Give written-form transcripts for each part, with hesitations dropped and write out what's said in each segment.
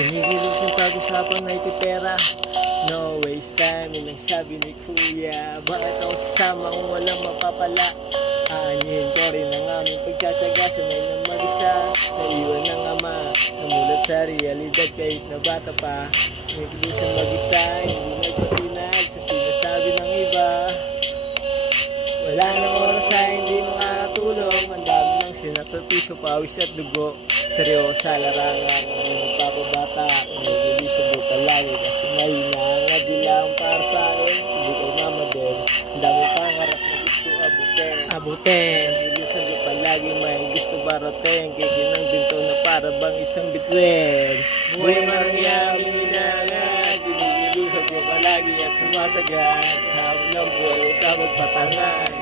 Kinikilig ng pag-usapan na itipera. No waste time, yun ang sabi ni Kuya. Bakit ako sasama kung walang mapapala? Aanyin ko rin ang aming pagtsatsaga. Sanay na mag-isa, naiwan ng ama. Namulat sa realidad kahit na bata pa. Kinikilig siyang mag-isa, hindi nagpatinag sa sinasabi ng iba. Wala nang oras na hindi makakatulong. Ang dami ng sinakripisyo, pawis at dugo. Seryosa, larangan, hindi nagpapabata. Kinikilig mo palagi kasi may nangabilang para sa akin. Hindi ko mamadel. Ang dami pangarap na gusto abutin. Kinikilig mo palagi may gusto barating. Kikinang binto na para bang isang bituin. Buhay marangyang hinangat. Kinikilig mo palagi at sumasagad. Sa hamon ng buhay, huwag ka magpatangan.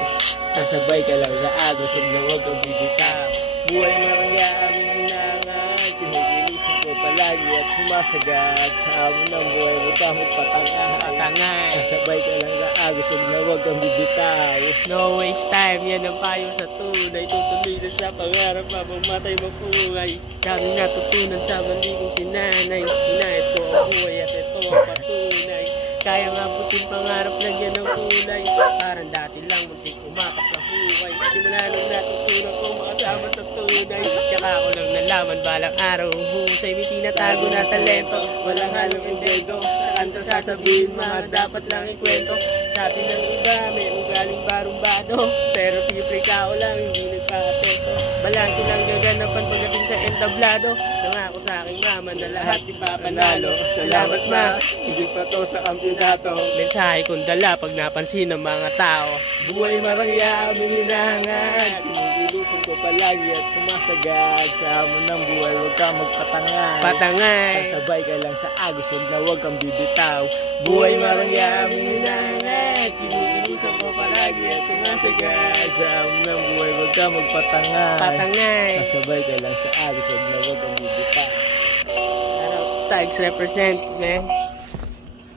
Sasabay ka lang sa agos, huwag na huwag kang bibitaw. Buhay marangya aming hinangat. Kinikilisip ko palagi at sumasagad. Sa hamon ng buhay, huwag ka magpatangan. Sasabay ka lang sa agos, huwag na huwag kang bibitaw. No waste time, yan ang payo sa tunay. Tutuloy na sa pangarap habang matay mabuhay. Daming natutunan sa mali kong sinanay. Inayos ko ang buhay at ito ang patunay. Kaya nga puting pangarap, lagyan ng kulay. Parang dati lang muntik umakap sa huway. Simula nung natutunan ko makasama sa tunay. Tsaka ako lang nalaman balang araw ang husay. May tinatago na talento, walang halong embeldo. Sa kanta sasabihin mga dapat lang ikwento. Sabi ng iba may ugaling barumbado. Pero siyempre kao lang hindi nagpakatento. Balansin lang gaganapan pagdating sa entablado. Nangako sa aking mama na lahat ipapanalo. Salamat ma, hindi pa to sa kampyonato. Mensahe kong dala pag napansin ng mga tao. Buhay marangya aming hinangat. Kinikilusan ko palagi at sumasagad. Sa hamon ng buhay huwag ka magpatangay. Sasabay ka lang sa agos, huwag na huwag kang bibitaw. Buhay marangya aming hinangat. Kinikilusan ko palagi at sumasagad. Sa hamon ng buhay huwag ka magpatangay. Sasabay ka lang sa agos, huwag na huwag kang bibitaw. Tags represent, man.